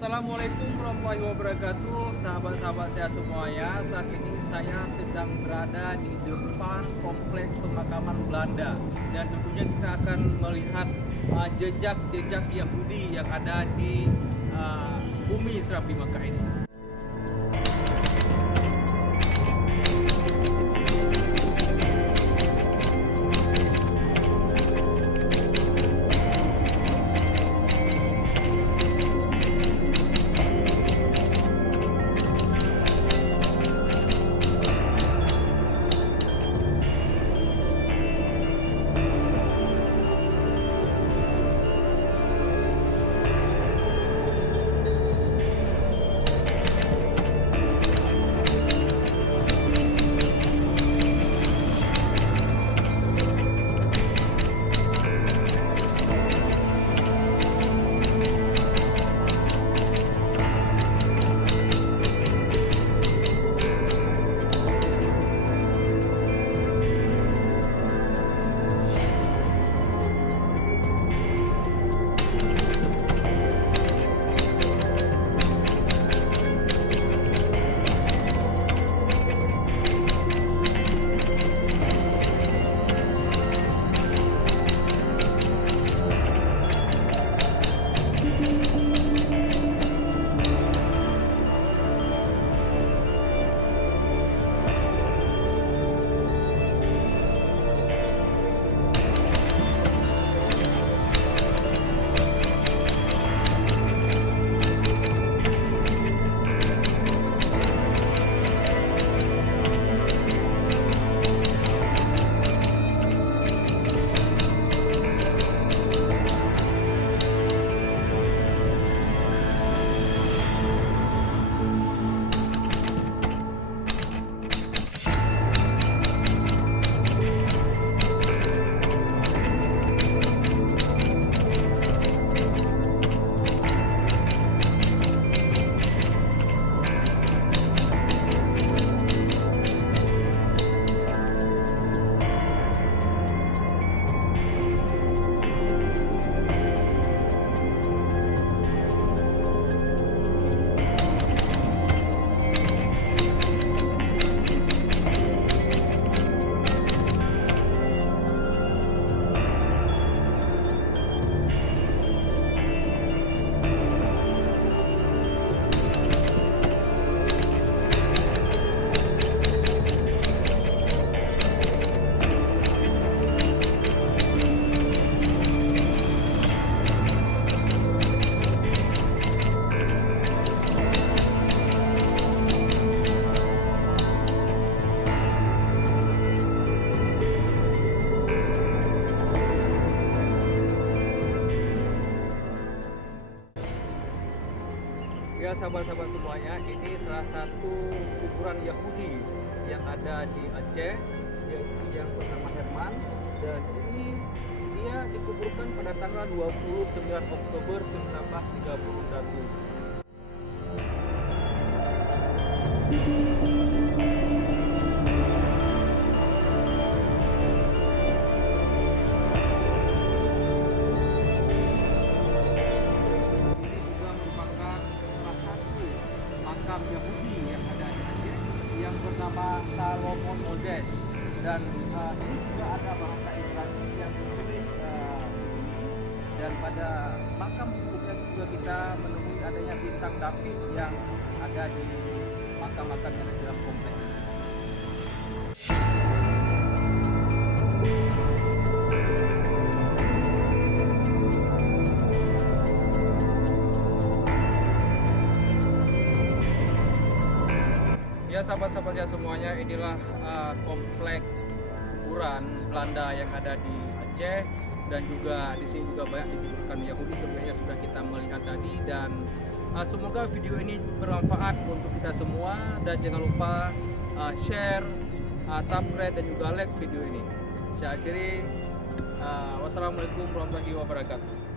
Assalamualaikum warahmatullahi wabarakatuh, sahabat-sahabat saya semuanya. Saat ini saya sedang berada di depan kompleks pemakaman Belanda, dan tentunya kita akan melihat jejak-jejak Yahudi yang ada di bumi Serapi Makkah ini. Ya sahabat-sahabat semuanya, ini salah satu kuburan Yahudi yang ada di Aceh, yaitu yang bernama Herman, dan ini dia dikuburkan pada tanggal 29 Oktober 1931. Makam Yahudi yang ada di Aceh yang bernama Salomon Moses, dan ini juga ada bahasa Ibrani yang ditulis di sini, dan pada makam sebelumnya juga kita menemui adanya bintang David yang ada di makam-makam yang ada di dalam kompleks. Ya sahabat-sahabat ya semuanya, inilah komplek kuburan Belanda yang ada di Aceh, dan juga di sini juga banyak dikuburkan Yahudi sebenarnya sudah kita melihat tadi, dan semoga video ini bermanfaat untuk kita semua, dan jangan lupa share, subscribe, dan juga like video ini. Saya akhiri, wassalamualaikum warahmatullahi wabarakatuh.